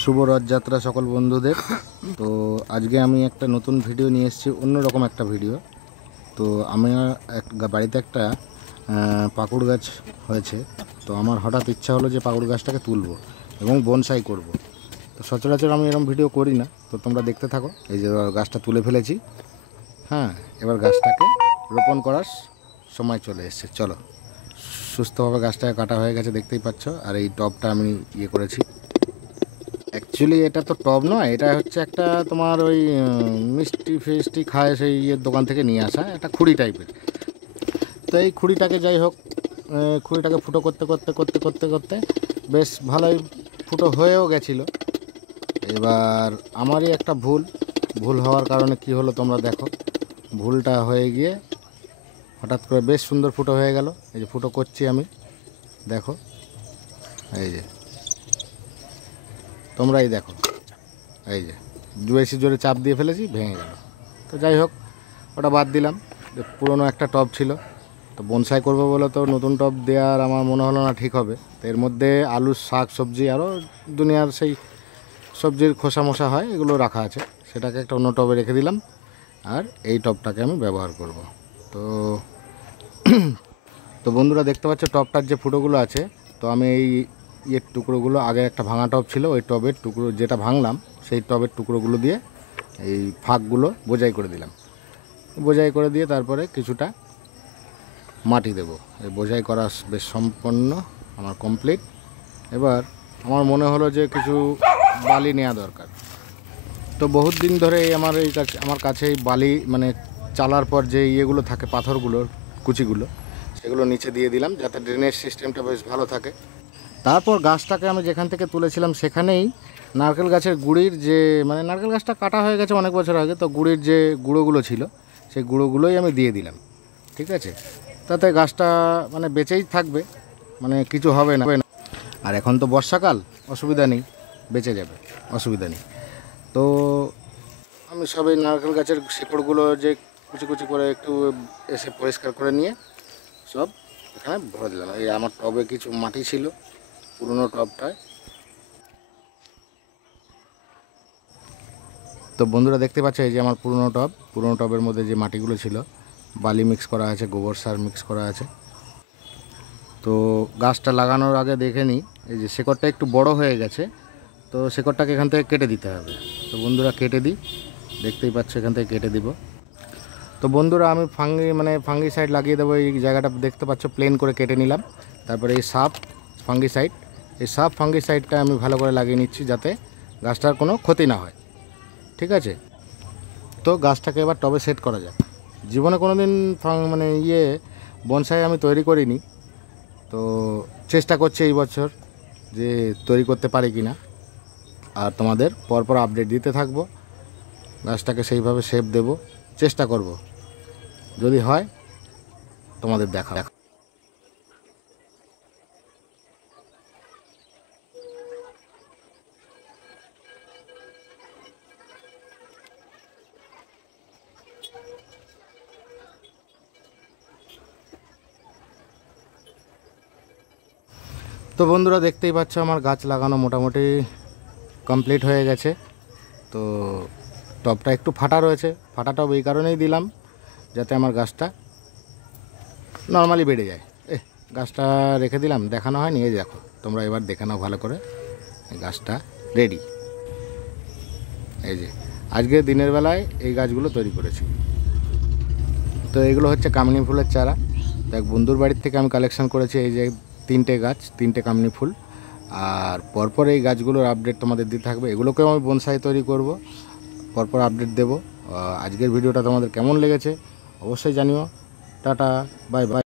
শুভ রথযাত্রা সকল বন্ধুদের। তো আজকে আমি একটা নতুন ভিডিও নিয়ে এসেছি, অন্যরকম একটা ভিডিও। তো আমার বাড়িতে একটা পাকুড় গাছ হয়েছে। তো আমার হঠাৎ ইচ্ছা হলো যে পাকুড় গাছটাকে তুলবো এবং বনসাই করব। তো সচরাচর আমি এরকম ভিডিও করি না, তো তোমরা দেখতে থাকো। এই যে গাছটা তুলে ফেলেছি। হ্যাঁ, এবার গাছটাকে রোপণ করার সময় চলে এসেছে। চলো, সুস্থভাবে গাছটাকে কাটা হয়ে গেছে, দেখতেই পাচ্ছ। আর এই টবটা আমি করেছি। অ্যাকচুয়ালি এটা তো টব নয়, এটা হচ্ছে একটা তোমার ওই মিষ্টি ফিষ্টি খায় সেই দোকান থেকে নিয়ে আসা একটা খুঁড়ি টাইপের। তো এই খুঁড়িটাকে যাই হোক, খুঁড়িটাকে ফুটো করতে করতে করতে করতে করতে বেশ ভালোই ফুটো হয়েও গেছিলো। এবার আমারই একটা ভুল হওয়ার কারণে কি হলো তোমরা দেখো। ভুলটা হয়ে গিয়ে হঠাৎ করে বেশ সুন্দর ফুটো হয়ে গেল। এই যে ফুটো করছি আমি, দেখো, এই যে তোমরাই দেখো, এই যে বেশি জোরে চাপ দিয়ে ফেলেছি, ভেঙে গেল। তো যাই হোক, ওটা বাদ দিলাম। যে পুরনো একটা টব ছিল, তো বনসাই করবো বলে তো নতুন টব দেওয়ার আমার মনে হলো না ঠিক হবে। তো এর মধ্যে আলু, শাক, সবজি আরও দুনিয়ার সেই সবজির খোসা মশা হয়, এগুলো রাখা আছে। সেটাকে একটা অন্য টবে রেখে দিলাম, আর এই টবটাকে আমি ব্যবহার করব। তো তো বন্ধুরা দেখতে পাচ্ছ টবটার যে ফুটোগুলো আছে। তো আমি এই টুকরোগুলো, আগে একটা ভাঙা টব ছিল, ওই টবের টুকরো যেটা ভাঙলাম সেই টবের টুকরোগুলো দিয়ে এই ফাঁকগুলো বোঝাই করে দিলাম। বোঝাই করে দিয়ে তারপরে কিছুটা মাটি দেব। এই বোঝাই করা বেশ সম্পন্ন আমার কমপ্লিট। এবার আমার মনে হলো যে কিছু বালি নেওয়া দরকার। তো বহুত দিন ধরে আমার কাছে এই বালি, মানে চালার পর যে ইয়েগুলো থাকে, পাথরগুলোর কুচিগুলো, সেগুলো নিচে দিয়ে দিলাম যাতে ড্রেনেজ সিস্টেমটা বেশ ভালো থাকে। তারপর গাছটাকে আমি যেখান থেকে তুলেছিলাম সেখানেই নারকেল গাছের গুঁড়ির যে, মানে নারকেল গাছটা কাটা হয়ে গেছে অনেক বছর আগে, তো গুঁড়ির যে গুঁড়োগুলো ছিল সেই গুঁড়োগুলোই আমি দিয়ে দিলাম। ঠিক আছে, তাতে গাছটা মানে বেঁচেই থাকবে, মানে কিছু হবে না। আর এখন তো বর্ষাকাল, অসুবিধা নেই, বেঁচে যাবে, অসুবিধা নেই। তো আমি সব এই নারকেল গাছের শিকড়গুলো যে কুচি কুচি করে একটু এসে পরিষ্কার করে নিয়ে সব এখানে ভরে দিলাম। এই আমার টবে কিছু মাটি ছিল পুরনো টবটায়। তো বন্ধুরা দেখতে পাচ্ছ, এই যে আমার পুরনো টবের মধ্যে যে মাটিগুলো ছিল, বালি মিক্স করা আছে, গোবর সার মিক্স করা আছে। তো গাছটা লাগানোর আগে দেখে নিই, এই যে শেকড়টা একটু বড় হয়ে গেছে, তো শেকড়টাকে এখান থেকে কেটে দিতে হবে। তো বন্ধুরা কেটে দিই, দেখতেই পাচ্ছ এখান থেকে কেটে দিব। তো বন্ধুরা আমি ফাঙ্গিসাইড লাগিয়ে দেবো। এই জায়গাটা দেখতে পাচ্ছ প্লেন করে কেটে নিলাম। তারপরে এই সাপ ফাঙ্গিসাইডটা আমি ভালো করে লাগিয়ে নিচ্ছি যাতে গাছটার কোনো ক্ষতি না হয়। ঠিক আছে, তো গাছটাকে এবার টবে সেট করা যাক। জীবনে কোনো দিন বনসাই আমি তৈরি করিনি, তো চেষ্টা করছি এই বছর যে তৈরি করতে পারি কি না। আর তোমাদের পরপর আপডেট দিতে থাকবো। গাছটাকে সেইভাবে শেপ দেব, চেষ্টা করব, যদি হয় তোমাদের দেখা। তো বন্ধুরা দেখতেই পাচ্ছ আমার গাছ লাগানো মোটামুটি কমপ্লিট হয়ে গেছে। তো টবটা একটু ফাটা রয়েছে, ফাটা টব এই কারণেই দিলাম যাতে আমার গাছটা নর্মালি বেড়ে যায়। গাছটা রেখে দিলাম, দেখানো হয়নি, এই দেখো তোমরা এবার দেখে নাও ভালো করে। গাছটা রেডি। এই যে আজকে দিনের বেলায় এই গাছগুলো তৈরি করেছি। তো এগুলো হচ্ছে কামিনী ফুলের চারা। তো এক বন্ধুর বাড়ির থেকে আমি কালেকশন করেছি এই যে 3টে গাছ, 3টে কামিনী ফুল। আর পরপর এই গাছগুলোর আপডেট তোমাদের দিতে থাকবে। এগুলোকেও আমি বনসাই তৈরি করব, পরপর আপডেট দেব। আজকের ভিডিওটা তোমাদের কেমন লেগেছে অবশ্যই জানিও। Tata, bye bye.